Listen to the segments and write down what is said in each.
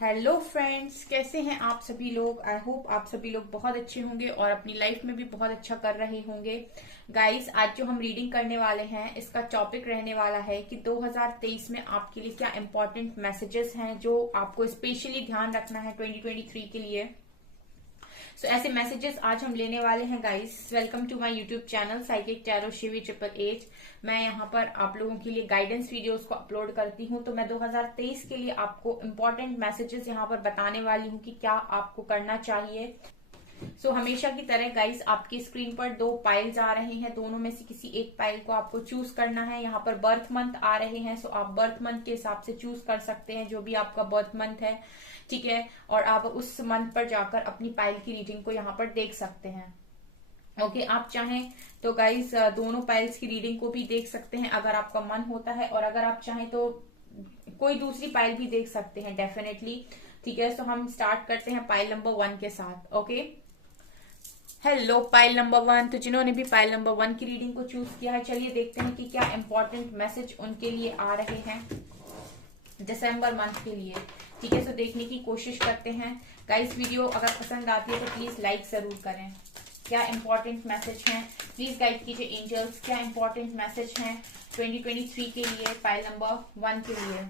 Hello friends, कैसे हैं आप सभी लोग। आई होप आप सभी लोग बहुत अच्छे होंगे और अपनी लाइफ में भी बहुत अच्छा कर रहे होंगे। गाइस, आज जो हम रीडिंग करने वाले हैं इसका टॉपिक रहने वाला है कि 2023 में आपके लिए क्या इंपॉर्टेंट मैसेजेस हैं जो आपको स्पेशली ध्यान रखना है 2023 के लिए। ऐसे मैसेजेस आज हम लेने वाले हैं guys. Welcome to my YouTube channel psychic tarot Shivi 888। मैं यहाँ पर आप लोगों के लिए गाइडेंस वीडियोस को अपलोड करती हूँ। तो मैं 2023 के लिए आपको इम्पोर्टेंट मैसेजेस यहाँ पर बताने वाली हूँ कि क्या आपको करना चाहिए। हमेशा की तरह गाइस, आपकी स्क्रीन पर दो पाइल्स आ रहे हैं। दोनों में से किसी एक पाइल को आपको चूज करना है। यहाँ पर बर्थ मंथ आ रहे हैं, सो आप बर्थ मंथ के हिसाब से चूज कर सकते हैं जो भी आपका बर्थ मंथ है, ठीक है। और आप उस मंथ पर जाकर अपनी पाइल की रीडिंग को यहाँ पर देख सकते हैं। ओके, आप चाहें तो गाइस दोनों पाइल्स की रीडिंग को भी देख सकते हैं अगर आपका मन होता है, और अगर आप चाहें तो कोई दूसरी पाइल भी देख सकते हैं डेफिनेटली, ठीक है। हम स्टार्ट करते हैं पाइल नंबर 1 के साथ। Okay, hello pile number 1। तो जिन्होंने भी पाइल नंबर 1 की रीडिंग को चूज किया है, चलिए देखते हैं कि क्या इंपॉर्टेंट मैसेज उनके लिए आ रहे हैं दिसंबर मंथ के लिए, ठीक है। देखने की कोशिश करते हैं गाइस। वीडियो अगर पसंद आती है तो प्लीज लाइक जरूर करें। क्या इंपॉर्टेंट मैसेज हैं, प्लीज गाइड कीजिए एंजल्स। क्या इंपॉर्टेंट मैसेज हैं 2023 के लिए पाइल नंबर 1 के लिए।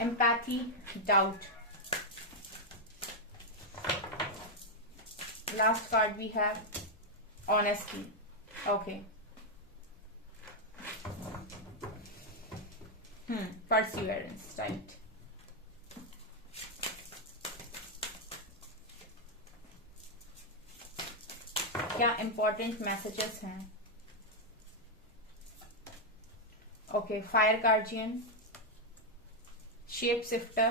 Empathy, doubt. Last card we have honesty. Okay. Perseverance, right. क्या important messages हैं? Okay, fire guardian, shape shifter,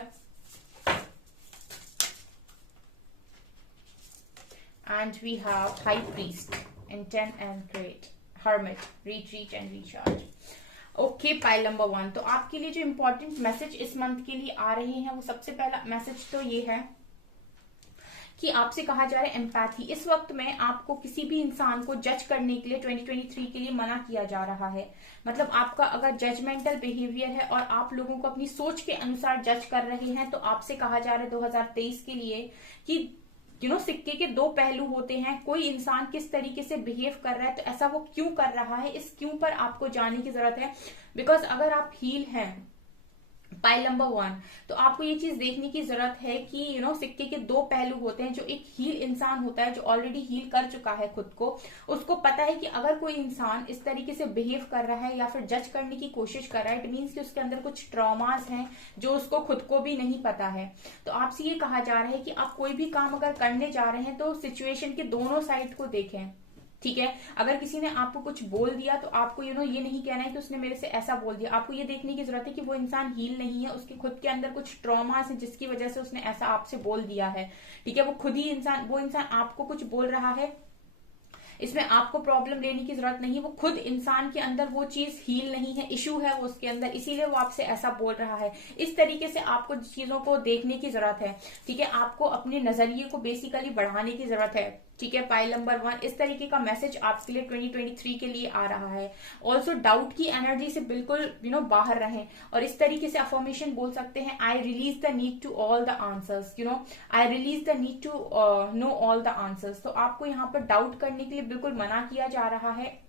and we have high priest, intent and great, hermit, retreat and recharge. Okay, pile number 1। तो आपके लिए जो important message इस month के लिए आ रहे हैं वो सबसे पहला मैसेज तो ये है कि आपसे कहा जा रहा है एम्पैथी। इस वक्त में आपको किसी भी इंसान को जज करने के लिए 2023 के लिए मना किया जा रहा है। मतलब आपका अगर जजमेंटल बिहेवियर है और आप लोगों को अपनी सोच के अनुसार जज कर रहे हैं, तो आपसे कहा जा रहा है 2023 के लिए कि सिक्के के दो पहलू होते हैं। कोई इंसान किस तरीके से बिहेव कर रहा है, तो ऐसा वो क्यों कर रहा है, इस क्यों पर आपको जानने की जरूरत है। बिकॉज अगर आप हील हैं पाइल नंबर 1, तो आपको ये चीज देखने की जरूरत है कि सिक्के के दो पहलू होते हैं। जो एक हील इंसान होता है, जो ऑलरेडी हील कर चुका है खुद को, उसको पता है कि अगर कोई इंसान इस तरीके से बिहेव कर रहा है या फिर जज करने की कोशिश कर रहा है, इट मीन्स कि उसके अंदर कुछ ट्रॉमास हैं जो उसको खुद को भी नहीं पता है। तो आपसे ये कहा जा रहा है कि आप कोई भी काम अगर करने जा रहे हैं तो सिचुएशन के दोनों साइड को देखें, ठीक है। अगर किसी ने आपको कुछ बोल दिया तो आपको ये नहीं कहना है कि उसने मेरे से ऐसा बोल दिया। आपको ये देखने की जरूरत है कि वो इंसान हील नहीं है, उसके खुद के अंदर कुछ ट्रॉमास है जिसकी वजह से उसने ऐसा आपसे बोल दिया है, ठीक है। वो इंसान आपको कुछ बोल रहा है, इसमें आपको प्रॉब्लम लेने की जरूरत नहीं है। वो खुद इंसान के अंदर वो चीज हील नहीं है, इशू है वो उसके अंदर, इसीलिए वो आपसे ऐसा बोल रहा है। इस तरीके से आपको चीजों को देखने की जरूरत है, ठीक है। आपको अपने नजरिए को बेसिकली बढ़ाने की जरूरत है, ठीक है। पाइल नंबर 1, इस तरीके का मैसेज आपके लिए 2023 के लिए आ रहा है। ऑल्सो डाउट की एनर्जी से बिल्कुल बाहर रहें और इस तरीके से अफर्मेशन बोल सकते हैं, I release the need to all the answers, I release the need to know all the answers. तो आपको यहाँ पर डाउट करने के लिए बिल्कुल मना किया जा रहा है,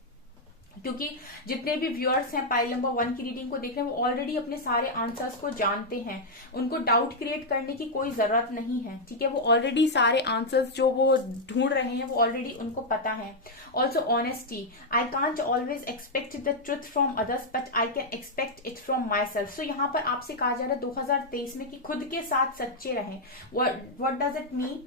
क्योंकि जितने भी व्यूअर्स हैं पाइल नंबर 1 की रीडिंग को देख रहे हैं वो ऑलरेडी अपने सारे आंसर्स को जानते हैं। उनको डाउट क्रिएट करने की कोई जरूरत नहीं है, ठीक है। वो ऑलरेडी सारे आंसर्स जो वो ढूंढ रहे हैं वो ऑलरेडी उनको पता है। Also honesty, I can't always expect the truth from others but I can expect it from myself. So यहाँ पर आपसे कहा जा रहा है 2023 में कि खुद के साथ सच्चे रहें। What does it mean?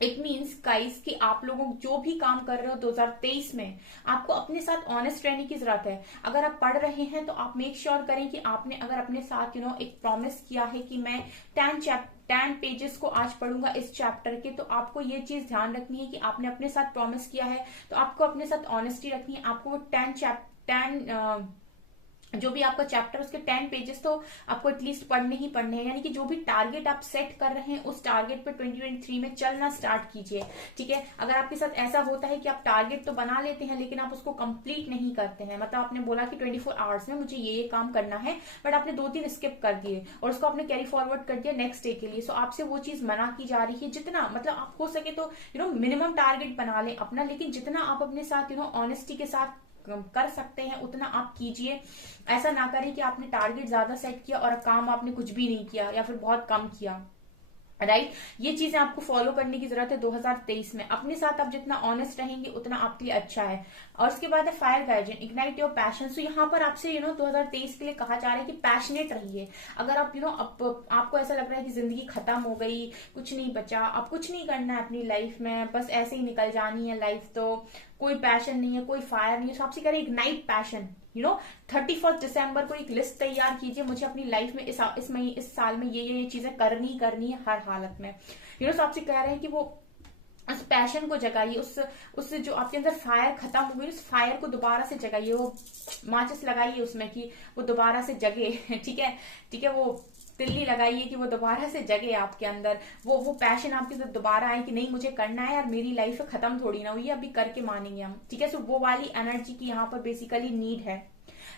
It means guys कि आप लोगों जो भी काम कर रहे हो 2023 में, आपको अपने साथ ऑनेस्ट रहने की जरूरत है। अगर आप पढ़ रहे हैं तो आप मेक श्योर करें कि आपने अगर अपने साथ एक प्रॉमिस किया है कि मैं 10 पेजेस को आज पढ़ूंगा इस चैप्टर के, तो आपको ये चीज ध्यान रखनी है कि आपने अपने साथ प्रॉमिस किया है, तो आपको अपने साथ ऑनेस्टी रखनी है। आपको वो 10 जो भी आपका चैप्टर उसके 10 पेजेस तो आपको एटलीस्ट पढ़ने ही पढ़ने हैं। यानी कि जो भी टारगेट आप सेट कर रहे हैं उस टारगेट पे 2023 में चलना स्टार्ट कीजिए। ठीक है, अगर आपके साथ ऐसा होता है कि आप टारगेट तो बना लेते हैं लेकिन आप उसको कंप्लीट नहीं करते हैं, मतलब आपने बोला कि 24 आवर्स में मुझे ये काम करना है, बट आपने 2-3 स्किप कर दिए और उसको आपने कैरी फॉरवर्ड कर दिया नेक्स्ट डे के लिए, सो आपसे वो चीज मना की जा रही है। जितना मतलब आप हो सके तो मिनिमम टारगेट बना लें अपना, लेकिन जितना आप अपने साथ ऑनेस्टी के साथ कर सकते हैं उतना आप कीजिए। ऐसा ना करें कि आपने टारगेट ज्यादा सेट किया और काम आपने कुछ भी नहीं किया या फिर बहुत कम किया। राइट, ये चीजें आपको फॉलो करने की जरूरत है 2023 में। अपने साथ आप जितना ऑनेस्ट रहेंगे उतना आपके लिए अच्छा है। और उसके बाद है fire guidance, ignite your passion. So यहाँ पर आपसे 2023 के लिए कहा जा रहा है कि पैशनेट रहिए। अगर आप आपको ऐसा लग रहा है कि जिंदगी खत्म हो गई, कुछ नहीं बचा, अब कुछ नहीं करना है अपनी लाइफ में, बस ऐसे ही निकल जानी है लाइफ, तो कोई पैशन नहीं है, कोई फायर नहीं है, तो आपसे कह रहे इग्नाइट पैशन। 31 दिसंबर को एक लिस्ट तैयार कीजिए, मुझे अपनी लाइफ में इस साल में ये चीजें करनी है हर हालत में। तो आपसे कह रहे हैं कि वो उस पैशन को जगाइए, उस जो आपके अंदर फायर खत्म हो गई उस फायर को दोबारा से जगाइए, वो माचिस लगाइए उसमें कि वो दोबारा से जगे। ठीक है, वो तिल्ली लगाइए कि वो दोबारा से जगे आपके अंदर, वो पैशन आपके अंदर दोबारा आए कि नहीं मुझे करना है यार, मेरी लाइफ खत्म थोड़ी ना हुई है, अभी करके मानेंगे हम। ठीक है, सो वो वाली एनर्जी की यहाँ पर बेसिकली नीड है।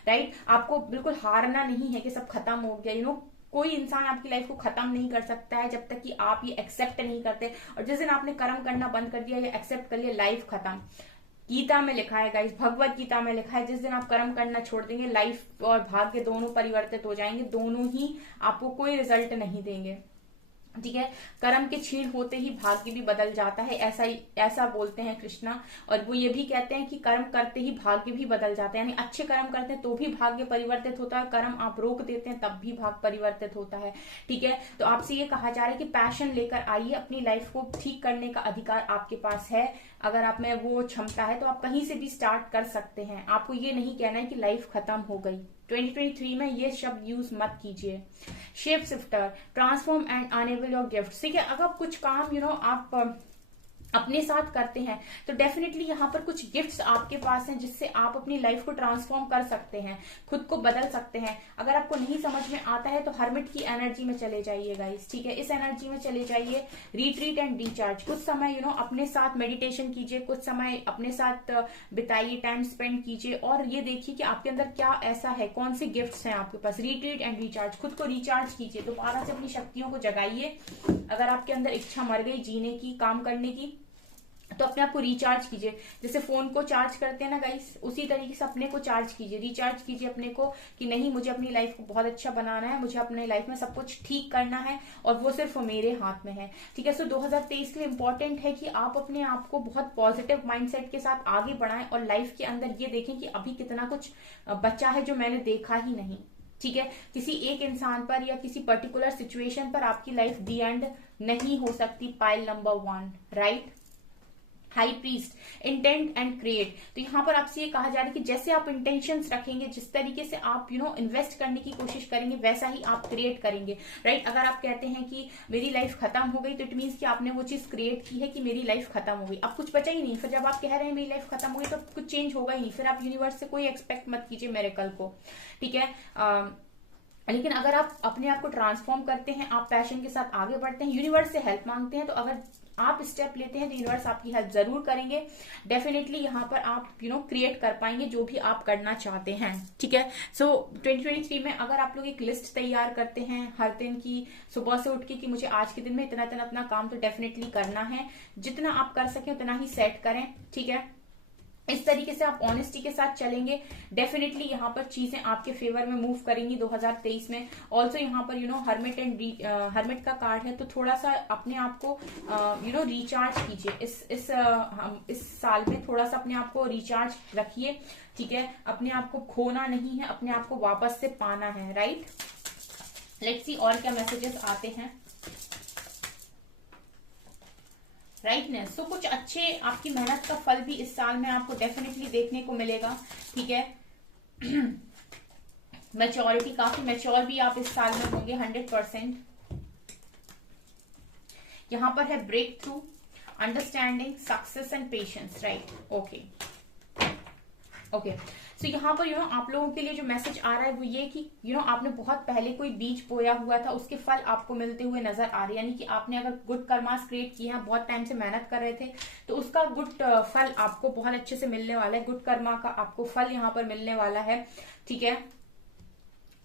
राइट, आपको बिल्कुल हारना नहीं है कि सब खत्म हो गया। कोई इंसान आपकी लाइफ को खत्म नहीं कर सकता है जब तक कि आप ये एक्सेप्ट नहीं करते। और जिस दिन आपने कर्म करना बंद कर दिया या एक्सेप्ट कर लिया, लाइफ खत्म। गीता में लिखा है गाइस, भगवत गीता में लिखा है, जिस दिन आप कर्म करना छोड़ देंगे, लाइफ और भाग्य दोनों परिवर्तित हो जाएंगे, दोनों ही आपको कोई रिजल्ट नहीं देंगे। ठीक है, कर्म के क्षीण होते ही भाग्य भी बदल जाता है, ऐसा बोलते हैं कृष्णा। और वो ये भी कहते हैं कि कर्म करते ही भाग्य भी बदल जाता है, यानी अच्छे कर्म करते हैं तो भी भाग्य परिवर्तित होता है, कर्म आप रोक देते हैं तब भी भाग्य परिवर्तित होता है। ठीक है, तो आपसे ये कहा जा रहा है कि पैशन लेकर आइए, अपनी लाइफ को ठीक करने का अधिकार आपके पास है। अगर आप में वो क्षमता है तो आप कहीं से भी स्टार्ट कर सकते हैं। आपको ये नहीं कहना है कि लाइफ खत्म हो गई। 2023 में ये शब्द यूज मत कीजिए। Shape shifter, transform and enable your gift. ठीक है, अगर कुछ काम आप अपने साथ करते हैं तो डेफिनेटली यहाँ पर कुछ गिफ्ट्स आपके पास हैं जिससे आप अपनी लाइफ को ट्रांसफॉर्म कर सकते हैं, खुद को बदल सकते हैं। अगर आपको नहीं समझ में आता है तो हर्मिट की एनर्जी में चले जाइए गाइस। ठीक है, इस एनर्जी में चले जाइए, रिट्रीट एंड रिचार्ज। कुछ समय अपने साथ मेडिटेशन कीजिए, कुछ समय अपने साथ बिताइए, टाइम स्पेंड कीजिए और ये देखिए कि आपके अंदर क्या ऐसा है, कौन से गिफ्ट्स हैं आपके पास। रिट्रीट एंड रिचार्ज, खुद को रिचार्ज कीजिए, दोबारा से अपनी शक्तियों को जगाइए। अगर आपके अंदर इच्छा मर गई जीने की, काम करने की, तो अपने आप को रिचार्ज कीजिए। जैसे फोन को चार्ज करते हैं ना गाइस, उसी तरीके से अपने को चार्ज कीजिए, रिचार्ज कीजिए अपने को कि नहीं मुझे अपनी लाइफ को बहुत अच्छा बनाना है, मुझे अपनी लाइफ में सब कुछ ठीक करना है और वो सिर्फ मेरे हाथ में है। ठीक है, सो 2023 के लिए इंपॉर्टेंट है कि आप अपने आप को बहुत पॉजिटिव माइंडसेट के साथ आगे बढ़ाएं और लाइफ के अंदर ये देखें कि अभी कितना कुछ बचा है जो मैंने देखा ही नहीं। ठीक है, किसी एक इंसान पर या किसी पर्टिकुलर सिचुएशन पर आपकी लाइफ दी एंड नहीं हो सकती। Pile number 1, right. High priest, intent and create. तो यहाँ पर आपसे ये कहा जा रहा है कि जैसे आप इंटेंशंस रखेंगे, जिस तरीके से आप इन्वेस्ट करने की कोशिश करेंगे, वैसा ही आप क्रिएट करेंगे। राइट, अगर आप कहते हैं कि मेरी लाइफ खत्म हो गई तो इट मीन्स कि आपने वो चीज क्रिएट की है कि मेरी लाइफ खत्म हो गई, अब कुछ बचा ही नहीं। फिर जब आप कह रहे हैं मेरी लाइफ खत्म हो गई तो कुछ चेंज होगा ही नहीं, फिर आप यूनिवर्स से कोई एक्सपेक्ट मत कीजिए मिरेकल को। ठीक है, लेकिन अगर आप अपने आप को ट्रांसफॉर्म करते हैं, आप पैशन के साथ आगे बढ़ते हैं, यूनिवर्स से हेल्प मांगते हैं, तो अगर आप स्टेप लेते हैं तो यूनिवर्स आपकी हेल्प जरूर करेंगे। डेफिनेटली यहाँ पर आप क्रिएट कर पाएंगे जो भी आप करना चाहते हैं। ठीक है, सो 2023 में अगर आप लोग एक लिस्ट तैयार करते हैं हर दिन की, सुबह से उठ के कि मुझे आज के दिन में इतना इतना अपना काम तो डेफिनेटली करना है, जितना आप कर सके उतना ही सेट करें। ठीक है, इस तरीके से आप ऑनेस्टी के साथ चलेंगे, डेफिनेटली यहाँ पर चीजें आपके फेवर में मूव करेंगी 2023 में। ऑल्सो यहाँ पर हर्मिट एंड हर्मिट का कार्ड है, तो थोड़ा सा अपने आप को रिचार्ज कीजिए। इस साल में थोड़ा सा अपने आप को रिचार्ज रखिए। ठीक है, अपने आप को खोना नहीं है, अपने आप को वापस से पाना है। राइट, लेट्स सी और क्या मैसेजेस आते हैं। राइटनेस, तो कुछ अच्छे आपकी मेहनत का फल भी इस साल में आपको डेफिनेटली देखने को मिलेगा। ठीक है, मैच्योरिटी, काफी मैच्योर भी आप इस साल में होंगे 100%। यहां पर है breakthrough, understanding, success and patience. Right, okay. So यहाँ पर आप लोगों के लिए जो मैसेज आ रहा है वो ये कि आपने बहुत पहले कोई बीज बोया हुआ था, उसके फल आपको मिलते हुए नजर आ रहे हैं। यानी कि आपने अगर गुड कर्मास क्रिएट किया है, बहुत टाइम से मेहनत कर रहे थे, तो उसका गुड फल आपको बहुत अच्छे से मिलने वाला है। गुड कर्मा का आपको फल यहाँ पर मिलने वाला है, ठीक है।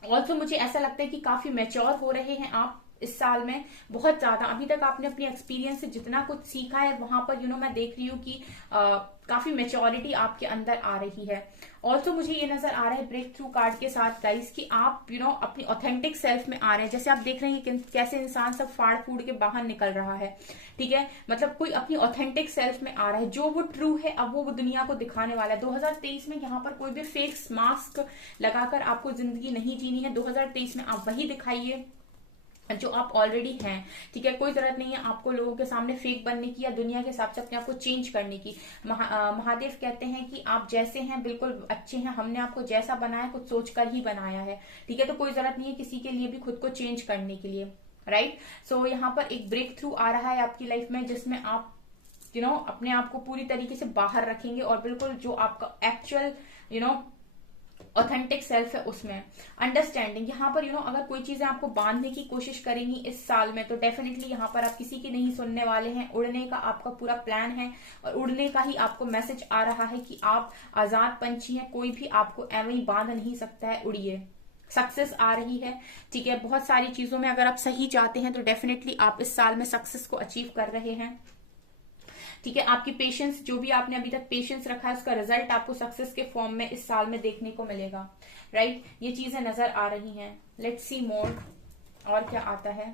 ऑल्सो मुझे ऐसा लगता है कि काफी मैच्योर हो रहे हैं आप इस साल में, बहुत ज्यादा। अभी तक आपने अपने एक्सपीरियंस से जितना कुछ सीखा है वहां पर मैं देख रही हूँ कि काफी मेच्योरिटी आपके अंदर आ रही है। ऑल्सो मुझे ये नजर आ रहा है ब्रेक थ्रू कार्ड के साथ गाइस कि आप अपनी ऑथेंटिक सेल्फ में आ रहे हैं। जैसे आप देख रहे हैं कि कैसे इंसान सब फाड़ फूड़ के बाहर निकल रहा है, ठीक है। मतलब कोई अपनी ऑथेंटिक सेल्फ में आ रहा है, जो वो ट्रू है अब वो दुनिया को दिखाने वाला है। 2023 में यहाँ पर कोई भी फेक मास्क लगाकर आपको जिंदगी नहीं जीनी है। 2023 में आप वही दिखाइए जो आप ऑलरेडी हैं, ठीक है। कोई जरूरत नहीं है आपको लोगों के सामने फेक बनने की या दुनिया के हिसाब से अपने आप को चेंज करने की। महादेव कहते हैं कि आप जैसे हैं बिल्कुल अच्छे हैं, हमने आपको जैसा बनाया कुछ सोचकर ही बनाया है, ठीक है। तो कोई जरूरत नहीं है किसी के लिए भी खुद को चेंज करने के लिए, राइट। सो यहाँ पर एक ब्रेक थ्रू आ रहा है आपकी लाइफ में, जिसमें आप अपने आप को पूरी तरीके से बाहर रखेंगे और बिल्कुल जो आपका एक्चुअल ऑथेंटिक सेल्फ है उसमें अंडरस्टैंडिंग। यहाँ पर अगर कोई चीजें आपको बांधने की कोशिश करेंगी इस साल में, तो डेफिनेटली यहाँ पर आप किसी की नहीं सुनने वाले हैं। उड़ने का आपका पूरा प्लान है और उड़ने का ही आपको मैसेज आ रहा है कि आप आजाद पंछी हैं, कोई भी आपको एवं ही बांध नहीं सकता है, उड़िए। सक्सेस आ रही है, ठीक है। बहुत सारी चीजों में अगर आप सही चाहते हैं तो डेफिनेटली आप इस साल में सक्सेस को अचीव कर रहे हैं, ठीक है। आपकी पेशेंस, जो भी आपने अभी तक पेशेंस रखा है, उसका रिजल्ट आपको सक्सेस के फॉर्म में इस साल में देखने को मिलेगा, राइट। ये चीजें नजर आ रही हैं। लेट्स सी मोर, और क्या आता है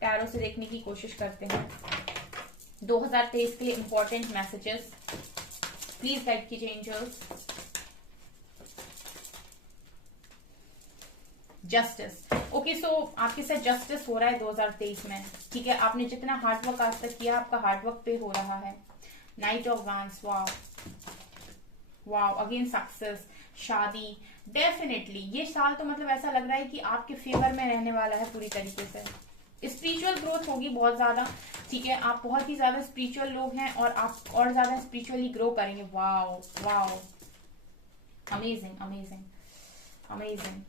टैरो से देखने की कोशिश करते हैं। 2023 के लिए इंपॉर्टेंट मैसेजेस प्लीज गाइड कीजिए एंजल्स। Justice, okay. सो आपके साथ जस्टिस हो रहा है 2023 में, ठीक है। आपने जितना हार्डवर्क आज तक किया, आपका हार्डवर्क पे हो रहा है। नाइट ऑफ वांस, वाओ वाओ, अगेन सक्सेस, शादी, डेफिनेटली ये साल तो मतलब ऐसा लग रहा है कि आपके फेवर में रहने वाला है पूरी तरीके से। स्पिरिचुअल ग्रोथ होगी बहुत ज्यादा, ठीक है। आप बहुत ही ज्यादा स्पिरिचुअल लोग हैं और आप और ज्यादा स्पिरिचुअली ग्रो करेंगे। Wow wow, amazing amazing amazing.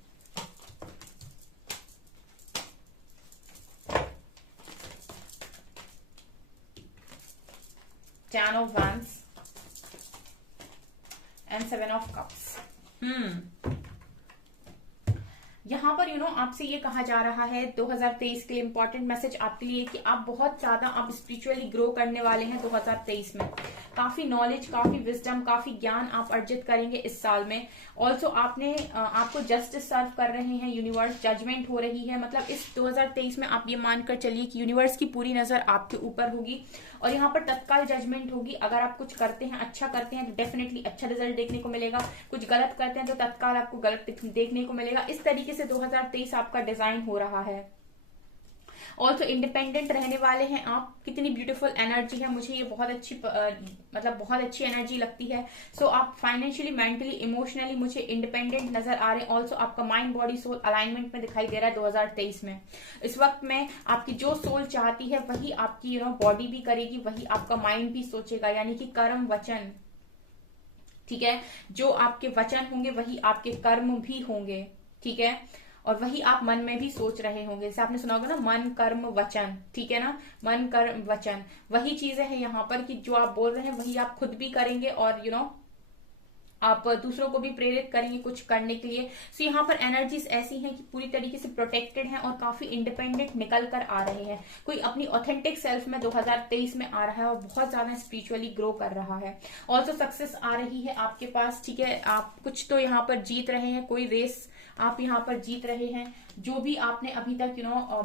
Ten of Wands and Seven of Cups. यहाँ पर आपसे ये कहा जा रहा है 2023 के लिए इंपॉर्टेंट मैसेज आपके लिए कि आप बहुत ज्यादा आप स्पिरिचुअली ग्रो करने वाले हैं 2023 में। काफी नॉलेज, काफी विजडम, काफी ज्ञान आप अर्जित करेंगे इस साल में। ऑल्सो आपको जस्टिस सर्व कर रहे हैं यूनिवर्स, जजमेंट हो रही है। मतलब इस 2023 में आप ये मानकर चलिए कि यूनिवर्स की पूरी नजर आपके ऊपर होगी और यहाँ पर तत्काल जजमेंट होगी। अगर आप कुछ करते हैं, अच्छा करते हैं, तो डेफिनेटली अच्छा रिजल्ट देखने को मिलेगा। कुछ गलत करते हैं तो तत्काल आपको गलत देखने को मिलेगा। इस तरीके से 2023 आपका डिजाइन हो रहा है। ऑल्सो इंडिपेंडेंट रहने वाले हैं आप। कितनी ब्यूटीफुल एनर्जी है, मुझे ये बहुत अच्छी मतलब बहुत अच्छी एनर्जी लगती है। सो आप फाइनेंशियली, मेंटली, इमोशनली मुझे इंडिपेंडेंट नजर आ रहे हैं। ऑल्सो आपका माइंड, बॉडी, सोल अलाइनमेंट में दिखाई दे रहा है 2023 में। इस वक्त में आपकी जो सोल चाहती है वही आपकी बॉडी भी करेगी, वही आपका माइंड भी सोचेगा। यानी कि कर्म वचन, ठीक है। जो आपके वचन होंगे वही आपके कर्म भी होंगे, ठीक है। और वही आप मन में भी सोच रहे होंगे। जैसे आपने सुना होगा ना, मन कर्म वचन, ठीक है ना, मन कर्म वचन, वही चीजें हैं यहाँ पर कि जो आप बोल रहे हैं वही आप खुद भी करेंगे और आप दूसरों को भी प्रेरित करेंगे कुछ करने के लिए। सो यहाँ पर एनर्जीज ऐसी हैं कि पूरी तरीके से प्रोटेक्टेड हैं और काफी इंडिपेंडेंट निकल कर आ रहे हैं। कोई अपनी ऑथेंटिक सेल्फ में 2023 में आ रहा है और बहुत ज्यादा स्पिरिचुअली ग्रो कर रहा है। ऑल्सो सक्सेस आ रही है आपके पास, ठीक है। आप कुछ तो यहाँ पर जीत रहे हैं, कोई रेस आप यहाँ पर जीत रहे हैं। जो भी आपने अभी तक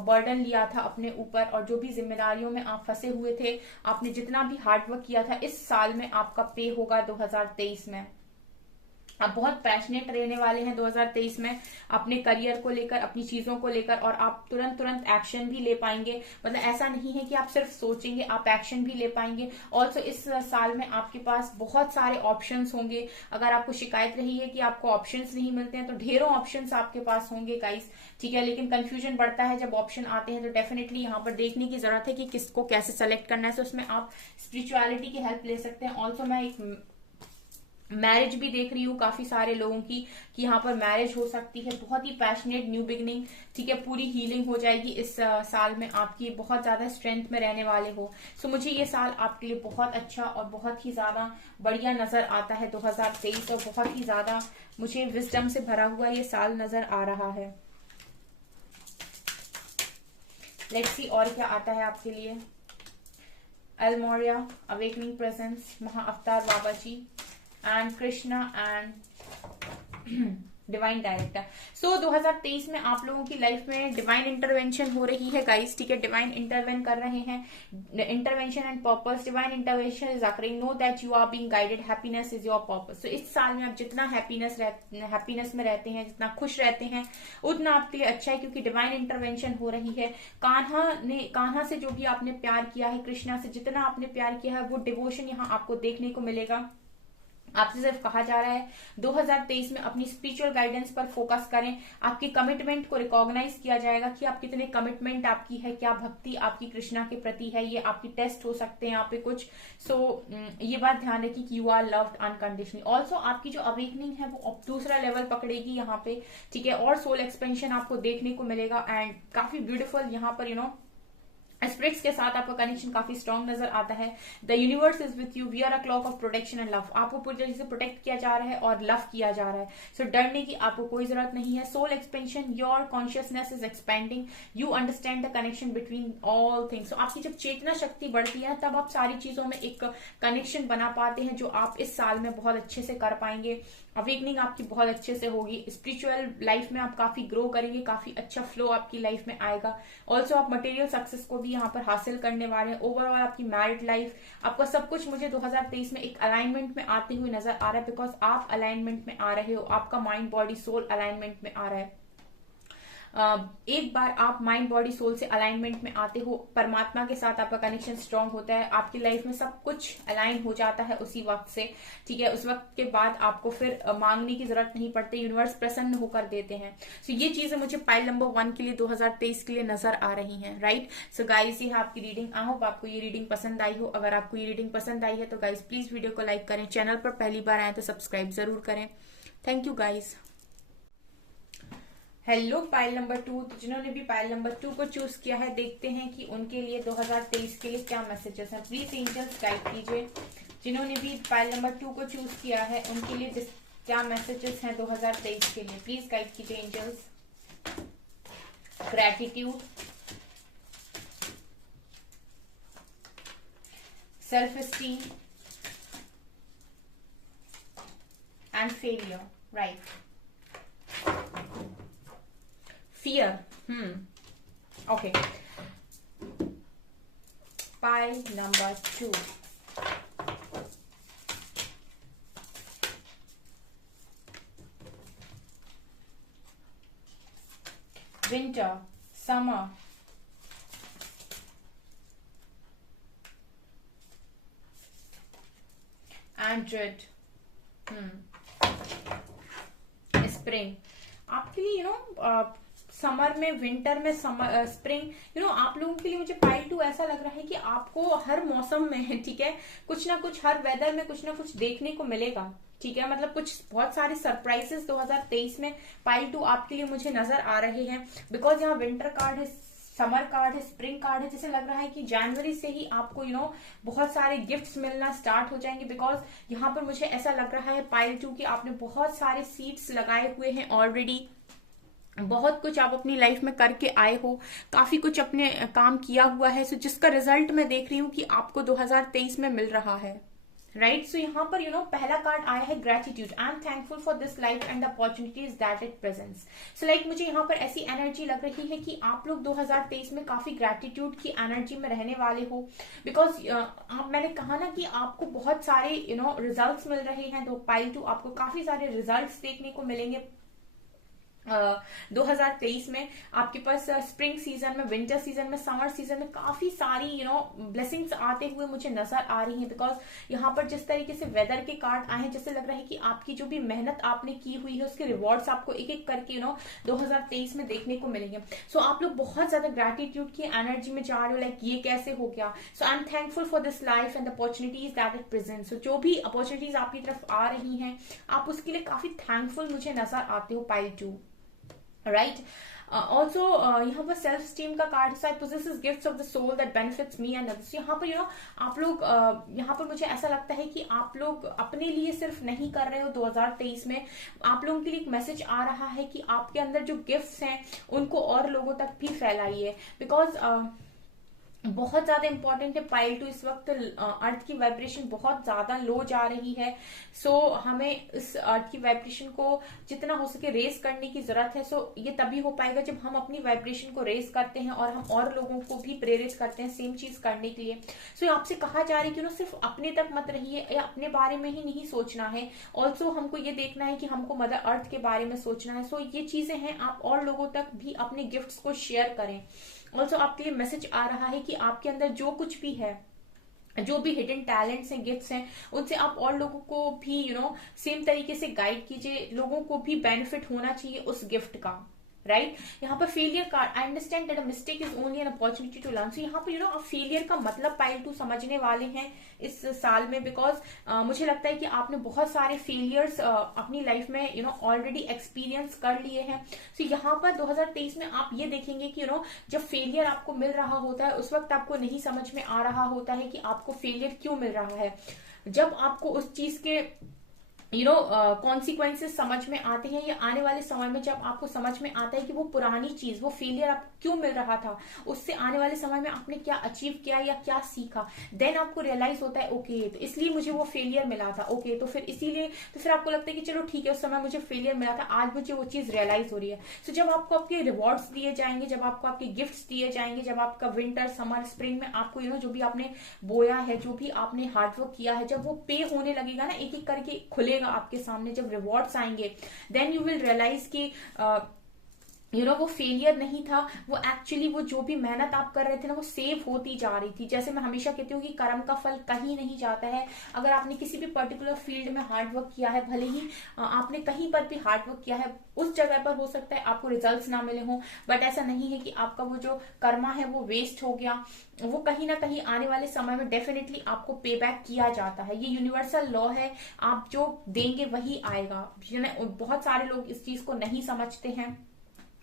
बर्डन लिया था अपने ऊपर और जो भी जिम्मेदारियों में आप फंसे हुए थे, आपने जितना भी हार्डवर्क किया था, इस साल में आपका पे होगा 2023 में। आप बहुत पैशनेट रहने वाले हैं 2023 में अपने करियर को लेकर, अपनी चीजों को लेकर, और आप तुरंत एक्शन भी ले पाएंगे। मतलब ऐसा नहीं है कि आप सिर्फ सोचेंगे, आप एक्शन भी ले पाएंगे। ऑल्सो इस साल में आपके पास बहुत सारे ऑप्शंस होंगे। अगर आपको शिकायत रही है कि आपको ऑप्शंस नहीं मिलते हैं, तो ढेरों ऑप्शंस आपके पास होंगे गाइस, ठीक है। लेकिन कंफ्यूजन बढ़ता है जब ऑप्शन आते हैं, तो डेफिनेटली यहाँ पर देखने की जरूरत है कि किसको कैसे सेलेक्ट करना है। तो उसमें आप स्पिरिचुअलिटी की हेल्प ले सकते हैं। ऑल्सो मैं एक मैरिज भी देख रही हूँ काफी सारे लोगों की कि यहाँ पर मैरिज हो सकती है। बहुत ही पैशनेट न्यू बिगनिंग, ठीक है, पूरी हीलिंग हो जाएगी इस साल में आपकी, बहुत ज्यादा स्ट्रेंथ में रहने वाले हो। सो मुझे ये साल आपके लिए बहुत अच्छा और बहुत ही ज्यादा बढ़िया नजर आता है 2023, और बहुत ही ज्यादा मुझे विजडम से भरा हुआ ये साल नजर आ रहा है। लेट्स सी और क्या आता है आपके लिए। एलमोरिया, awakening presence, Maha Avatar Baba ji and Krishna and divine director. So 2023 में आप लोगों की लाइफ में डिवाइन इंटरवेंशन हो रही है गाइस, ठीक है, डिवाइन इंटरवेन कर रहे हैं, intervention and purpose. Divine intervention is occurring, know that you are being guided, happiness is your purpose. So इस साल में आप जितना हैप्पीनेस में रहते हैं, जितना खुश रहते हैं, उतना आपके लिए अच्छा है, क्योंकि डिवाइन इंटरवेंशन हो रही है। कान्हा से जो भी आपने प्यार किया है, कृष्णा से जितना आपने प्यार किया है, वो डिवोशन यहाँ आपको देखने को मिलेगा। आपसे सिर्फ कहा जा रहा है 2023 में अपनी स्पिरिचुअल गाइडेंस पर फोकस करें। आपकी कमिटमेंट को रिकॉग्नाइज किया जाएगा कि आप कितने कमिटमेंट आपकी है, क्या भक्ति आपकी कृष्णा के प्रति है, ये आपकी टेस्ट हो सकते हैं यहाँ पे कुछ। ये बात ध्यान रखिए कि you are loved unconditionally. Also आपकी जो अवेकनिंग है वो अब दूसरा लेवल पकड़ेगी यहाँ पे, ठीक है, और सोल एक्सपेंशन आपको देखने को मिलेगा एंड काफी ब्यूटीफुल यहाँ पर स्पिरिट्स के साथ आपका कनेक्शन काफी स्ट्रॉन्ग नजर आता है। The universe is with you, we are a cloak of protection and love. आपको पूरी तरीके से प्रोटेक्ट किया जा रहा है और लव किया जा रहा है। सो डरने की आपको कोई जरूरत नहीं है। Soul expansion, your consciousness is expanding, you understand the connection between all things. आपकी जब चेतना शक्ति बढ़ती है तब आप सारी चीजों में एक कनेक्शन बना पाते हैं, जो आप इस साल में बहुत अच्छे से कर पाएंगे। अवेकनिंग आपकी बहुत अच्छे से होगी। स्पिरिचुअल लाइफ में आप काफी ग्रो करेंगे, काफी अच्छा फ्लो आपकी लाइफ में आएगा। ऑल्सो आप मटेरियल सक्सेस को भी यहाँ पर हासिल करने वाले हैं। ओवरऑल आपकी मैरिड लाइफ, आपका सब कुछ मुझे 2023 में एक अलाइनमेंट में आते हुए नजर आ रहा है, बिकॉज आप अलाइनमेंट में आ रहे हो, आपका माइंड बॉडी सोल अलाइनमेंट में आ रहा है। एक बार आप माइंड बॉडी सोल से अलाइनमेंट में आते हो, परमात्मा के साथ आपका कनेक्शन स्ट्रांग होता है, आपकी लाइफ में सब कुछ अलाइन हो जाता है उसी वक्त से, ठीक है। उस वक्त के बाद आपको फिर मांगने की जरूरत नहीं पड़ती, यूनिवर्स प्रसन्न होकर देते हैं। सो ये चीजें मुझे पाइल नंबर 1 के लिए 2023 के लिए नजर आ रही हैं, राइट। सो गाइस, ये है आपकी रीडिंग। आई होप आपको ये रीडिंग पसंद आई हो। अगर आपको ये रीडिंग पसंद आई है तो गाइस प्लीज वीडियो को लाइक करें, चैनल पर पहली बार आए तो सब्सक्राइब जरूर करें। Thank you guys. Hello pile number 2, तो जिन्होंने भी पाइल नंबर 2 को चूज किया है, देखते हैं कि उनके लिए 2023 के लिए क्या मैसेजेस हैं। प्लीज एंजल्स गाइड कीजिए। जिन्होंने भी पाइल नंबर 2 को चूज किया है उनके लिए क्या मैसेजेस हैं 2023 के लिए, प्लीज गाइड कीजिए angels. Gratitude, self esteem and failure, right. Fear. Okay. Pile number 2. Winter, summer, and dread. Spring. आपके लिए समर में, विंटर में, समर, स्प्रिंग, आप लोगों के लिए मुझे पाइल 2 ऐसा लग रहा है कि आपको हर मौसम में, ठीक है, कुछ ना कुछ, हर वेदर में कुछ ना कुछ देखने को मिलेगा, ठीक है। मतलब कुछ बहुत सारे सरप्राइजेस 2023 में पाइल 2 आपके लिए मुझे नजर आ रहे हैं, बिकॉज यहाँ विंटर कार्ड है, समर कार्ड है, स्प्रिंग कार्ड है। जैसे लग रहा है कि जनवरी से ही आपको बहुत सारे गिफ्ट्स मिलना स्टार्ट हो जाएंगे, बिकॉज यहाँ पर मुझे ऐसा लग रहा है पाइल 2 कि आपने बहुत सारे सीड्स लगाए हुए हैं ऑलरेडी, बहुत कुछ आप अपनी लाइफ में करके आए हो, काफी कुछ अपने काम किया हुआ है। सो जिसका रिजल्ट मैं देख रही हूँ कि आपको 2023 में मिल रहा है, राइट। सो यहाँ पर पहला कार्ड आया है gratitude. I am thankful for this life and the opportunities that it presents. So like मुझे यहाँ पर ऐसी एनर्जी लग रही है कि आप लोग 2023 में काफी ग्रेटिट्यूड की एनर्जी में रहने वाले हो, बिकॉज मैंने कहा ना कि आपको बहुत सारे रिजल्ट्स मिल रहे हैं। तो पाइल 2 आपको काफी सारे रिजल्ट्स देखने को मिलेंगे 2023 में आपके पास स्प्रिंग सीजन में, विंटर सीजन में, समर सीजन में काफी सारी ब्लेसिंग्स आते हुए मुझे नजर आ रही हैं। बिकॉज यहाँ पर जिस तरीके से वेदर के कार्ड आए हैं, जैसे लग रहा है कि आपकी जो भी मेहनत आपने की हुई है उसके रिवॉर्ड्स आपको एक एक करके 2023 में देखने को मिलेंगे। सो आप लोग बहुत ज्यादा ग्रेटिट्यूड की एनर्जी में जा रहे हो, लाइक ये कैसे हो गया। So I am thankful for this life and opportunities that it present. So जो भी अपॉर्चुनिटीज आपकी तरफ आ रही हैं, आप उसके लिए काफी थैंकफुल मुझे नजर आते हो पाइल 2, राइट। ऑल्सो यहाँ पर सेल्फ स्टीम का कार्ड है, possesses gifts of the soul that benefits me and others. यहाँ पर आप लोग यहाँ पर मुझे ऐसा लगता है कि आप लोग अपने लिए सिर्फ नहीं कर रहे हो 2023 में, आप लोगों के लिए एक मैसेज आ रहा है कि आपके अंदर जो गिफ्ट्स हैं उनको और लोगों तक भी फैलाइए। बिकॉज बहुत ज्यादा इंपॉर्टेंट है पाइल 2। इस वक्त अर्थ की वाइब्रेशन बहुत ज्यादा लो जा रही है। सो हमें इस अर्थ की वाइब्रेशन को जितना हो सके रेस करने की जरूरत है। सो ये तभी हो पाएगा जब हम अपनी वाइब्रेशन को रेस करते हैं और हम और लोगों को भी प्रेरित करते हैं सेम चीज करने के लिए। सो आपसे कहा जा रहा है कि सिर्फ अपने तक मत रहिए या अपने बारे में ही नहीं सोचना है, ऑल्सो हमको ये देखना है कि हमको मदर अर्थ के बारे में सोचना है। सो ये चीजें हैं, आप और लोगों तक भी अपने गिफ्ट्स को शेयर करें। ऑल्सो आपके लिए मैसेज आ रहा है कि आपके अंदर जो कुछ भी है, जो भी हिडन टैलेंट्स हैं, गिफ्ट्स हैं, उनसे आप और लोगों को भी सेम तरीके से गाइड कीजिए। लोगों को भी बेनिफिट होना चाहिए उस गिफ्ट का, राइट। यहाँ पर failure card, I understand that a mistake is only an opportunity to learn. So यहाँ पर आप फेलियर का मतलब पाइल 2 समझने वाले हैं इस साल में। बिकॉज मुझे लगता है कि आपने बहुत सारे फेलियर्स अपनी लाइफ में ऑलरेडी एक्सपीरियंस कर लिए हैं। सो यहाँ पर 2023 में आप ये देखेंगे कि जब फेलियर आपको मिल रहा होता है उस वक्त आपको नहीं समझ में आ रहा होता है कि आपको फेलियर क्यों मिल रहा है। जब आपको उस चीज के कॉन्सिक्वेंसेस समझ में आते हैं, या आने वाले समय में जब आपको समझ में आता है कि वो पुरानी चीज, वो फेलियर आपको क्यों मिल रहा था, उससे आने वाले समय में आपने क्या अचीव किया या क्या सीखा, देन आपको रियलाइज होता है ओके तो इसलिए मुझे वो फेलियर मिला था। ओके तो फिर इसीलिए तो फिर आपको लगता है कि चलो ठीक है, उस समय मुझे फेलियर मिला था, आज मुझे वो चीज रियलाइज हो रही है। सो जब आपको आपके रिवॉर्ड्स दिए जाएंगे, जब आपको आपके गिफ्ट्स दिए जाएंगे, जब आपका विंटर, समर, स्प्रिंग में आपको जो भी आपने बोया है, जो भी आपने हार्डवर्क किया है, जब वो पे होने लगेगा ना, एक एक करके खुलेगा आपके सामने, जब रिवॉर्ड्स आएंगे, देन यू विल रियलाइज कि वो फेलियर नहीं था, वो एक्चुअली वो जो भी मेहनत आप कर रहे थे ना, वो सेव होती जा रही थी। जैसे मैं हमेशा कहती हूँ कि कर्म का फल कहीं नहीं जाता है। अगर आपने किसी भी पर्टिकुलर फील्ड में हार्ड वर्क किया है, भले ही आपने कहीं पर भी हार्ड वर्क किया है, उस जगह पर हो सकता है आपको रिजल्ट्स ना मिले हों, बट ऐसा नहीं है कि आपका वो जो कर्मा है वो वेस्ट हो गया। वो कहीं ना कहीं आने वाले समय में डेफिनेटली आपको पे बैक किया जाता है। ये यूनिवर्सल लॉ है, आप जो देंगे वही आएगा। बहुत सारे लोग इस चीज को नहीं समझते हैं,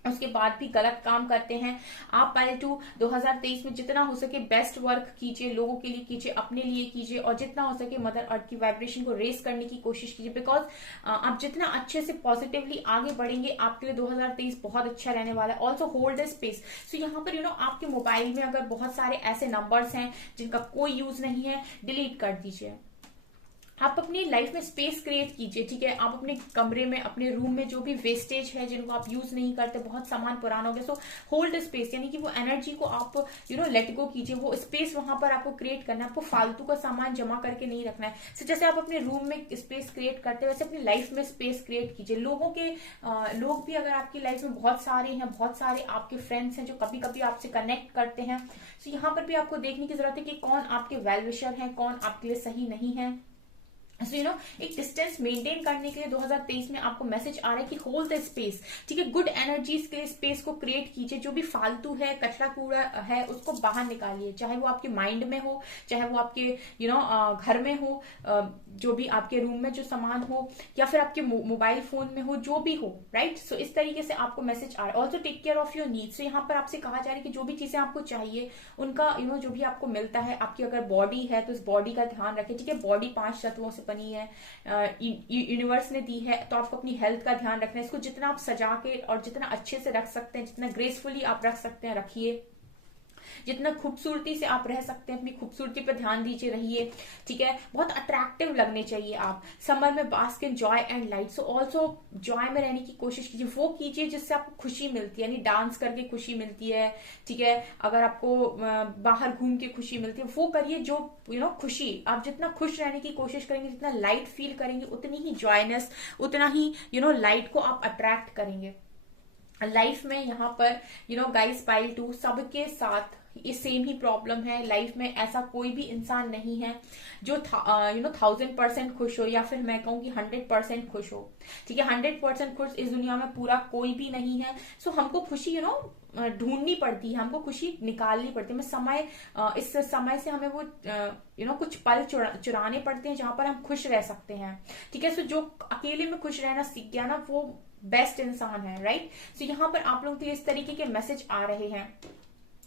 उसके बाद भी गलत काम करते हैं। आप पाइल 2 2023 में जितना हो सके बेस्ट वर्क कीजिए, लोगों के लिए कीजिए, अपने लिए कीजिए, और जितना हो सके मदर अर्थ की वाइब्रेशन को रेस करने की कोशिश कीजिए। बिकॉज आप जितना अच्छे से पॉजिटिवली आगे बढ़ेंगे, आपके लिए 2023 बहुत अच्छा रहने वाला है। Also hold the space. So यहाँ पर आपके मोबाइल में अगर बहुत सारे ऐसे नंबर्स हैं जिनका कोई यूज नहीं है, डिलीट कर दीजिए। आप अपनी लाइफ में स्पेस क्रिएट कीजिए, ठीक है। आप अपने कमरे में, अपने रूम में जो भी वेस्टेज है, जिनको आप यूज नहीं करते, बहुत सामान पुराना हो गया, सो होल्ड स्पेस, यानी कि वो एनर्जी को आप लेट गो कीजिए। वो स्पेस वहां पर आपको क्रिएट करना है, आपको फालतू का सामान जमा करके नहीं रखना है। सो जैसे आप अपने रूम में स्पेस क्रिएट करते हैं, वैसे अपनी लाइफ में स्पेस क्रिएट कीजिए। लोग भी अगर आपकी लाइफ में बहुत सारे हैं, बहुत सारे आपके फ्रेंड्स हैं जो कभी कभी आपसे कनेक्ट करते हैं, सो यहाँ पर भी आपको देखने की जरूरत है कि कौन आपके वेल विशर है, कौन आपके लिए सही नहीं है। सो एक डिस्टेंस मेंटेन करने के लिए 2023 में आपको मैसेज आ रहा है कि होल्ड द स्पेस, ठीक है। गुड एनर्जीज के स्पेस को क्रिएट कीजिए। जो भी फालतू है, कचरा कूड़ा है, उसको बाहर निकालिए, चाहे वो आपके माइंड में हो, चाहे वो आपके घर में हो, जो भी आपके रूम में जो सामान हो, या फिर आपके मोबाइल फोन में हो, जो भी हो, राइट। सो इस तरीके से आपको मैसेज आ रहा है। Also take care of your needs. यहाँ पर आपसे कहा जा रहा है कि जो भी चीजें आपको चाहिए उनका जो भी आपको मिलता है, आपकी अगर बॉडी है तो इस बॉडी का ध्यान रखें, ठीक है। बॉडी 5 तत्वों से बनी है, यूनिवर्स ने दी है, तो आपको अपनी हेल्थ का ध्यान रखना है। इसको जितना आप सजा के और जितना अच्छे से रख सकते हैं, जितना ग्रेसफुली आप रख सकते हैं, रखिए। जितना खूबसूरती से आप रह सकते हैं, अपनी खूबसूरती पे ध्यान दीजिए, रहिए, ठीक है। बहुत अट्रैक्टिव लगने चाहिए आप। समर में bask in joy and light. So also Joy में रहने की कोशिश कीजिए, वो कीजिए जिससे आपको खुशी मिलती है, यानी डांस करके खुशी मिलती है, ठीक है। अगर आपको बाहर घूम के खुशी मिलती है, वो करिए जो खुशी। आप जितना खुश रहने की कोशिश करेंगे, जितना लाइट फील करेंगे, उतनी ही जॉयनेस, उतना ही लाइट को आप अट्रैक्ट करेंगे। लाइफ में यहाँ पर गाइस पाइल 2 सबके साथ ये सेम ही प्रॉब्लम है। लाइफ में ऐसा कोई भी इंसान नहीं है जो 1000% खुश हो, या फिर मैं कहूँ कि 100% खुश हो। ठीक है, 100% खुश इस दुनिया में पूरा कोई भी नहीं है। सो हमको खुशी ढूंढनी पड़ती है, हमको खुशी निकालनी पड़ती है। इस समय से हमें वो कुछ पल चुराने पड़ते हैं जहां पर हम खुश रह सकते हैं। ठीक है, सो जो अकेले में खुश रहना सीख गया ना, वो बेस्ट इंसान है, राइट। सो यहाँ पर आप लोगों के इस तरीके के मैसेज आ रहे हैं।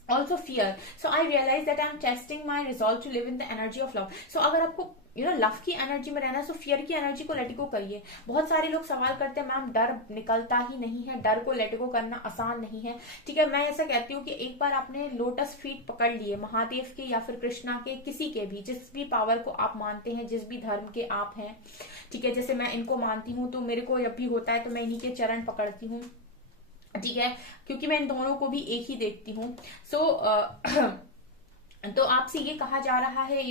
Also fear. So I realize that I'm testing my resolve to live in the energy of love. So अगर आपको लव की एनर्जी में रहना है, सो फियर की एनर्जी को लेट गो करिए। बहुत सारे लोग सवाल करते हैं मैम डर निकलता ही नहीं है, डर को लेट गो करना आसान नहीं है। ठीक है, मैं ऐसा कहती हूँ कि एक बार आपने लोटस फीट पकड़ लिए महादेव के या फिर कृष्णा के, किसी के भी, जिस भी पावर को आप मानते हैं, जिस भी धर्म के आप हैं। ठीक है, जैसे मैं इनको मानती हूँ तो मेरे को जब भी होता है तो मैं इन्हीं के चरण पकड़ती हूँ। ठीक है, क्योंकि मैं इन दोनों को भी एक ही देखती हूँ। तो आपसे ये कहा जा रहा है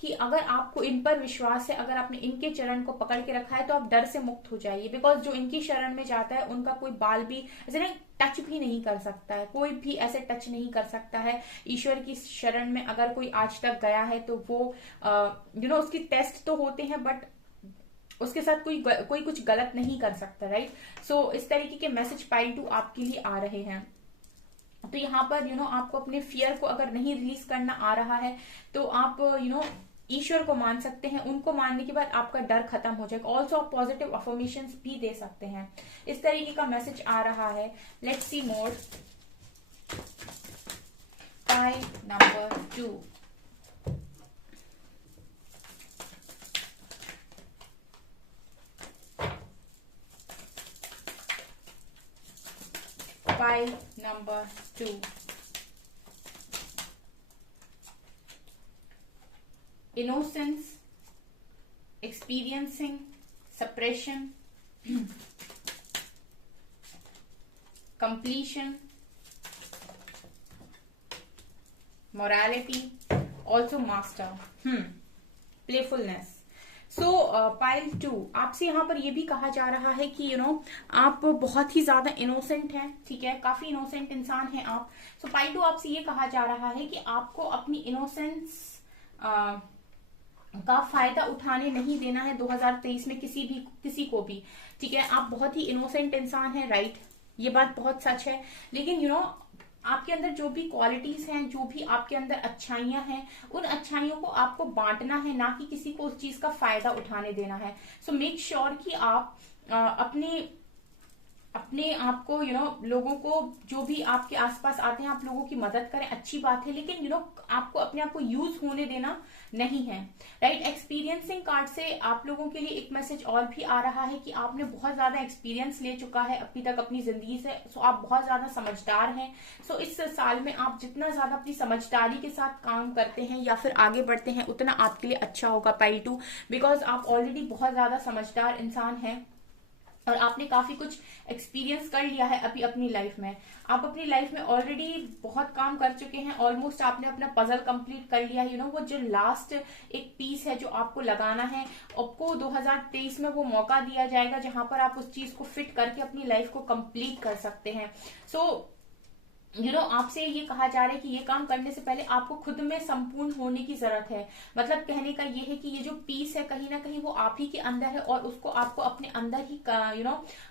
कि अगर आपको इन पर विश्वास है, अगर आपने इनके चरण को पकड़ के रखा है, तो आप डर से मुक्त हो जाइए। बिकॉज जो इनकी शरण में जाता है उनका कोई बाल भी ऐसे ना टच भी नहीं कर सकता है, कोई भी ऐसे टच नहीं कर सकता है। ईश्वर की शरण में अगर कोई आज तक गया है तो वो उसकी टेस्ट तो होते हैं, बट उसके साथ कोई कुछ गलत नहीं कर सकता, राइट। सो इस तरीके के मैसेज पाइल 2 आपके लिए आ रहे हैं। तो यहाँ पर आपको अपने फियर को अगर नहीं रिलीज करना आ रहा है तो आप ईश्वर को मान सकते हैं। उनको मानने के बाद आपका डर खत्म हो जाएगा। ऑल्सो आप पॉजिटिव अफर्मेशंस भी दे सकते हैं। इस तरीके का मैसेज आ रहा है। Let's see more. Pile number 2। Pile number 2. Innocence, experiencing, suppression, completion, morality, also master, playfulness. So pile 2 आपसे यहाँ पर ये भी कहा जा रहा है कि आप बहुत ही ज्यादा इनोसेंट हैं। ठीक है, काफी इनोसेंट इंसान हैं आप। सो पाइल 2 आपसे ये कहा जा रहा है कि आपको अपनी इनोसेंस का फायदा उठाने नहीं देना है 2023 में किसी को भी। ठीक है, आप बहुत ही इनोसेंट इंसान हैं, राइट, ये बात बहुत सच है। लेकिन आपके अंदर जो भी क्वालिटीज हैं, जो भी आपके अंदर अच्छाइयां हैं, उन अच्छाइयों को आपको बांटना है, ना कि किसी को उस चीज का फायदा उठाने देना है। सो मेक श्योर कि आप अपने आप को लोगों को, जो भी आपके आसपास आते हैं, आप लोगों की मदद करें, अच्छी बात है। लेकिन आपको अपने आप को यूज होने देना नहीं है, राइट। एक्सपीरियंसिंग कार्ड से आप लोगों के लिए एक मैसेज और भी आ रहा है कि आपने बहुत ज्यादा एक्सपीरियंस ले चुका है अभी तक अपनी जिंदगी से। सो आप बहुत ज्यादा समझदार हैं। सो इस साल में आप जितना ज्यादा अपनी समझदारी के साथ काम करते हैं या फिर आगे बढ़ते हैं, उतना आपके लिए अच्छा होगा पाइल 2। बिकॉज आप ऑलरेडी बहुत ज्यादा समझदार इंसान हैं और आपने काफी कुछ एक्सपीरियंस कर लिया है अभी अपनी लाइफ में। आप अपनी लाइफ में ऑलरेडी बहुत काम कर चुके हैं। ऑलमोस्ट आपने अपना पजल कंप्लीट कर लिया है। वो जो लास्ट एक पीस है जो आपको लगाना है, आपको 2023 में वो मौका दिया जाएगा जहां पर आप उस चीज को फिट करके अपनी लाइफ को कंप्लीट कर सकते हैं। सो आपसे ये कहा जा रहा है कि ये काम करने से पहले आपको खुद में संपूर्ण होने की जरूरत है। मतलब कहने का ये है कि ये जो पीस है कहीं ना कहीं वो आप ही के अंदर है और उसको आपको अपने अंदर ही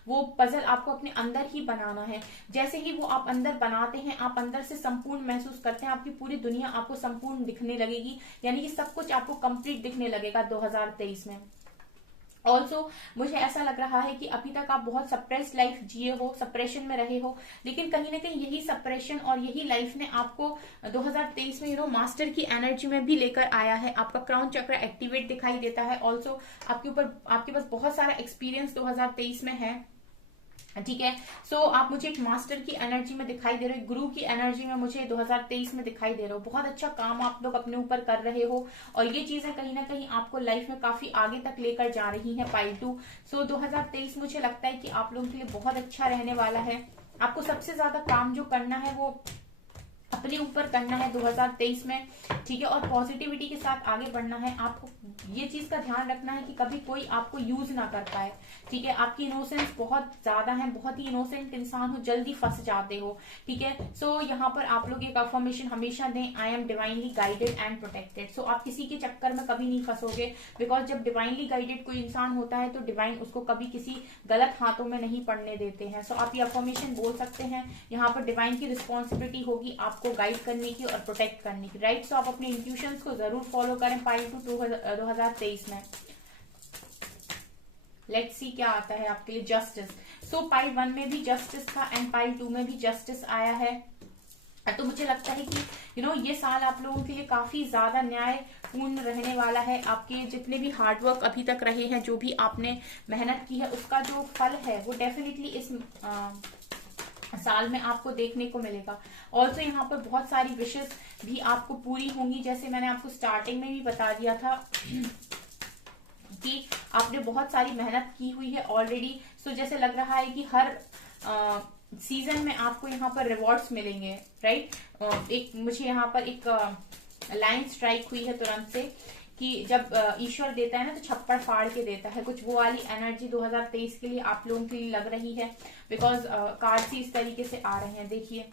वो पजल आपको अपने अंदर ही बनाना है। जैसे ही वो आप अंदर बनाते हैं, आप अंदर से संपूर्ण महसूस करते हैं, आपकी पूरी दुनिया आपको संपूर्ण दिखने लगेगी। यानी कि सब कुछ आपको कंप्लीट दिखने लगेगा 2023 में। ऑल्सो मुझे ऐसा लग रहा है कि अभी तक आप बहुत सप्रेस लाइफ जिए हो, सप्रेशन में रहे हो, लेकिन कहीं ना कहीं यही सप्रेशन और यही लाइफ ने आपको 2023 में मास्टर की एनर्जी में भी लेकर आया है। आपका क्राउन चक्र एक्टिवेट दिखाई देता है। ऑल्सो आपके पास बहुत सारा एक्सपीरियंस 2023 में है। ठीक है, सो आप मुझे एक मास्टर की एनर्जी में दिखाई दे रहे हो, गुरु की एनर्जी में मुझे 2023 में दिखाई दे रहे हो। बहुत अच्छा काम आप लोग अपने ऊपर कर रहे हो और ये चीजें कहीं ना कहीं आपको लाइफ में काफी आगे तक लेकर जा रही हैं पाइल 2। सो 2023 मुझे लगता है कि आप लोगों के लिए बहुत अच्छा रहने वाला है। आपको सबसे ज्यादा काम जो करना है वो अपने ऊपर करना है 2023 में, ठीक है, और पॉजिटिविटी के साथ आगे बढ़ना है। आपको ये चीज का ध्यान रखना है कि कभी कोई आपको यूज ना कर पाए, ठीक है। आपकी इनोसेंस बहुत ज्यादा है, बहुत ही इनोसेंट इंसान हो, जल्दी फंस जाते हो, ठीक है। सो यहाँ पर आप लोग एक अफर्मेशन हमेशा दें, I am divinely guided and protected. So आप किसी के चक्कर में कभी नहीं फंसोगे, बिकॉज जब डिवाइनली गाइडेड कोई इंसान होता है तो डिवाइन उसको कभी किसी गलत हाथों में नहीं पड़ने देते हैं। सो आप ये अफर्मेशन बोल सकते हैं। यहाँ पर डिवाइन की रिस्पॉन्सिबिलिटी होगी आपको गाइड करने की और प्रोटेक्ट करने की, राइट। सो आप अपने इंट्यूशंस को जरूर फॉलो करें पाइल 2 2023 में। लेट्स सी क्या आता है आपके लिए। जस्टिस। सो पाइल 1 में भी जस्टिस था एंड पाइल 2 में भी जस्टिस आया है। तो मुझे लगता है कि ये साल आप लोगों के लिए काफी ज्यादा न्यायपूर्ण रहने वाला है। आपके जितने भी हार्डवर्क अभी तक रहे हैं, जो भी आपने मेहनत की है, उसका जो फल है वो डेफिनेटली इस साल में आपको देखने को मिलेगा। ऑल्सो यहाँ पर बहुत सारी विशेष भी आपको पूरी होंगी, जैसे मैंने आपको स्टार्टिंग में भी बता दिया था कि आपने बहुत सारी मेहनत की हुई है ऑलरेडी। सो जैसे लग रहा है कि हर सीजन में आपको यहाँ पर रिवॉर्ड्स मिलेंगे, राइट। एक मुझे यहाँ पर एक लाइन स्ट्राइक हुई है तुरंत से कि जब ईश्वर देता है ना तो छप्पड़ फाड़ के देता है। कुछ वो वाली एनर्जी 2023 के लिए आप लोगों के लिए लग रही है, बिकॉज कार्ड्स ही इस तरीके से आ रहे हैं। देखिए,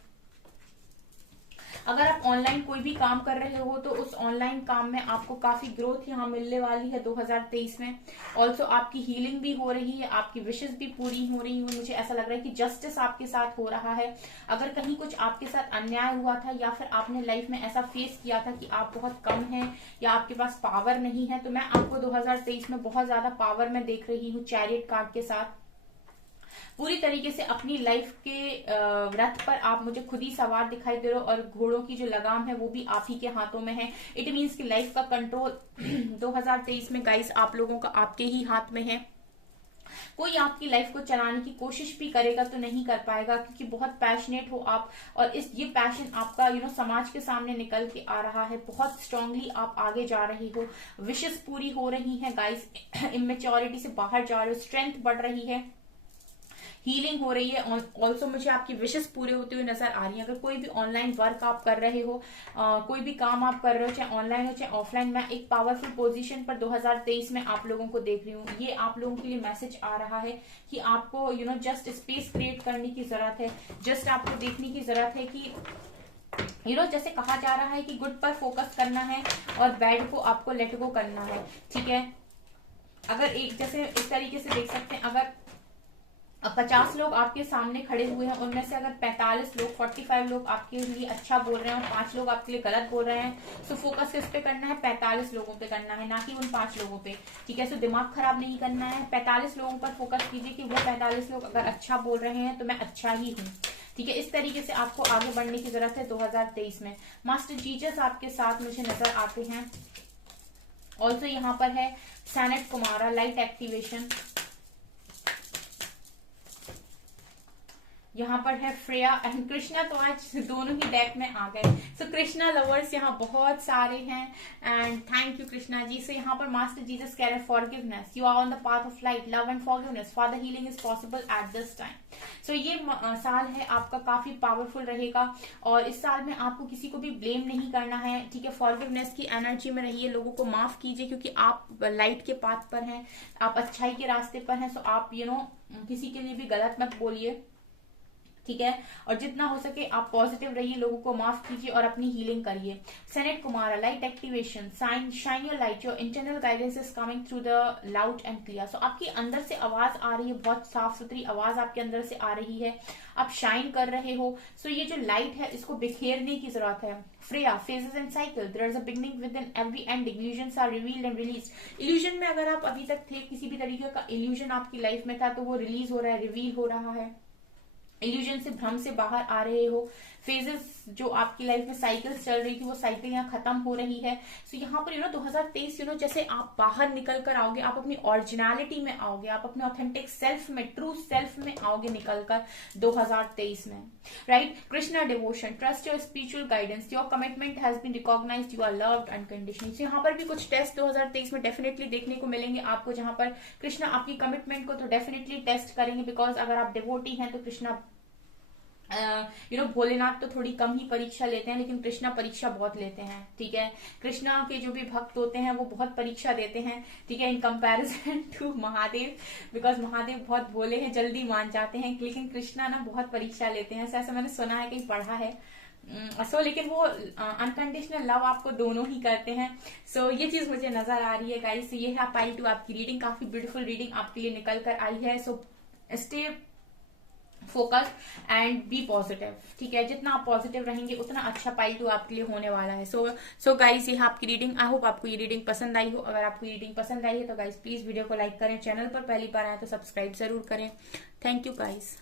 अगर आप ऑनलाइन कोई भी काम कर रहे हो तो उस ऑनलाइन काम में आपको काफी ग्रोथ यहाँ मिलने वाली है 2023 में। ऑल्सो आपकी हीलिंग भी हो रही है, आपकी विशेष भी पूरी हो रही है। मुझे ऐसा लग रहा है कि जस्टिस आपके साथ हो रहा है। अगर कहीं कुछ आपके साथ अन्याय हुआ था या फिर आपने लाइफ में ऐसा फेस किया था कि आप बहुत कम हैं या आपके पास पावर नहीं है, तो मैं आपको 2023 में बहुत ज्यादा पावर में देख रही हूँ चैरियट कार्ड के साथ। पूरी तरीके से अपनी लाइफ के रथ पर आप मुझे खुद ही सवार दिखाई दे रहे हो और घोड़ों की जो लगाम है वो भी आप ही के हाथों में है। इट मीन्स कि लाइफ का कंट्रोल 2023 में गाइस आप लोगों का आपके ही हाथ में है। कोई आपकी लाइफ को चलाने की कोशिश भी करेगा तो नहीं कर पाएगा, क्योंकि बहुत पैशनेट हो आप और ये पैशन आपका समाज के सामने निकल के आ रहा है। बहुत स्ट्रांगली आप आगे जा रही हो, विशेष पूरी हो रही है गाइस, इमेच्योरिटी से बाहर जा रहे हो, स्ट्रेंथ बढ़ रही है, हीलिंग हो रही है। ऑल्सो मुझे आपकी विशेष पूरे होते हुए नजर आ रही है। अगर कोई भी ऑनलाइन वर्क आप कर रहे हो, कोई भी काम आप कर रहे हो, चाहे ऑनलाइन हो चाहे ऑफलाइन, मैं एक पावरफुल पोजीशन पर 2023 में आप लोगों को देख रही हूँ। ये आप लोगों के लिए मैसेज आ रहा है कि आपको जस्ट स्पेस क्रिएट करने की जरूरत है। जस्ट आपको देखने की जरूरत है कि जैसे कहा जा रहा है कि गुड पर फोकस करना है और बैड को आपको लेट गो करना है, ठीक है। अगर एक जैसे इस तरीके से देख सकते हैं, अगर 50 लोग आपके सामने खड़े हुए हैं, उनमें से अगर 45 लोग 45 लोग आपके लिए अच्छा बोल रहे हैं और 5 लोग आपके लिए गलत बोल रहे हैं, तो फोकस किस पे करना है? 45 लोगों पे करना है, ना कि उन 5 लोगों पे, ठीक है। सो दिमाग खराब नहीं करना है, 45 लोगों पर फोकस कीजिए कि वो 45 लोग अगर अच्छा बोल रहे हैं तो मैं अच्छा ही हूँ, ठीक है। इस तरीके से आपको आगे बढ़ने की जरूरत है 2023 में। मास्टर जीसस आपके साथ मुझे नजर आते हैं। ऑल्सो यहाँ पर है सैनेट कुमारा, लाइट एक्टिवेशन। यहाँ पर है फ्रेया एंड कृष्णा। तो आज दोनों ही डेक में आ गए। सो कृष्णा लवर्स यहाँ बहुत सारे हैं and thank you Krishna ji. So यहाँ पर मास्टर जीसस कह रहे हैं forgiveness, you are on the path of light, love and forgiveness, father healing is possible at this time. So ये साल है आपका काफी पावरफुल रहेगा और इस साल में आपको किसी को भी ब्लेम नहीं करना है, ठीक है। फॉरगिवनेस की एनर्जी में रहिए, लोगों को माफ कीजिए क्योंकि आप लाइट के पाथ पर हैं, आप अच्छाई के रास्ते पर हैं। सो आप किसी के लिए भी गलत मत बोलिए, ठीक है। और जितना हो सके आप पॉजिटिव रहिए, लोगों को माफ कीजिए और अपनी हीलिंग करिए। Sanat Kumara, light activation, shine your light, your internal guidance is coming through the loud and clear. So आपकी अंदर से आवाज आ रही है, बहुत साफ सुथरी आवाज आपके अंदर से आ रही है, आप शाइन कर रहे हो। सो ये जो लाइट है इसको बिखेरने की जरूरत है। Freya, phases and cycle, there is a beginning within every end, illusions are revealed and release. Illusion में अगर आप अभी तक थे, किसी भी तरीके का इल्यूजन आपकी लाइफ में था, तो वो रिलीज हो रहा है, रिवील हो रहा है। इल्यूजन से, भ्रम से बाहर आ रहे हो। फेजेस जो आपकी लाइफ में साइकिल्स चल रही थी, वो साइकिल यहाँ खत्म हो रही है। सो यहाँ पर 2023 जैसे आप बाहर निकल कर आओगे, आप अपनी ओरिजिनलिटी में आओगे, आप अपने ऑथेंटिक सेल्फ में, ट्रू सेल्फ में आओगे निकलकर 2023 में, right. Krishna devotion, trust your spiritual guidance, your commitment has been recognised, you are loved unconditionally. So यहाँ पर भी कुछ टेस्ट 2023 में डेफिनेटली देखने को मिलेंगे आपको, जहां पर कृष्णा आपकी कमिटमेंट को तो डेफिनेटली टेस्ट करेंगे, बिकॉज अगर आप डिवोटी हैं तो कृष्णा भोलेनाथ तो थोड़ी कम ही परीक्षा लेते हैं, लेकिन कृष्णा परीक्षा बहुत लेते हैं, ठीक है। कृष्णा के जो भी भक्त होते हैं वो बहुत परीक्षा देते हैं, ठीक है, in comparison to Mahadev, because Mahadev बहुत भोले हैं, जल्दी मान जाते हैं, लेकिन कृष्णा ना बहुत परीक्षा लेते हैं, ऐसा मैंने सुना है, कहीं पढ़ा है। लेकिन वो अनकंडीशनल लव आपको दोनों ही करते हैं। ये चीज मुझे नजर आ रही है गाइस। ये है पाइल 2 आपकी रीडिंग, काफी ब्यूटीफुल रीडिंग आपके लिए निकल कर आई है। Stay focus and be positive, ठीक है, जितना आप पॉजिटिव रहेंगे उतना अच्छा पाइल 2 आपके लिए होने वाला है। सो गाइस, ये है आपकी रीडिंग। आई होप आपको ये रीडिंग पसंद आई हो। अगर आपको ये रीडिंग पसंद आई है तो गाइस प्लीज वीडियो को लाइक करें, चैनल पर पहली बार आए तो सब्सक्राइब जरूर करें। Thank you guys.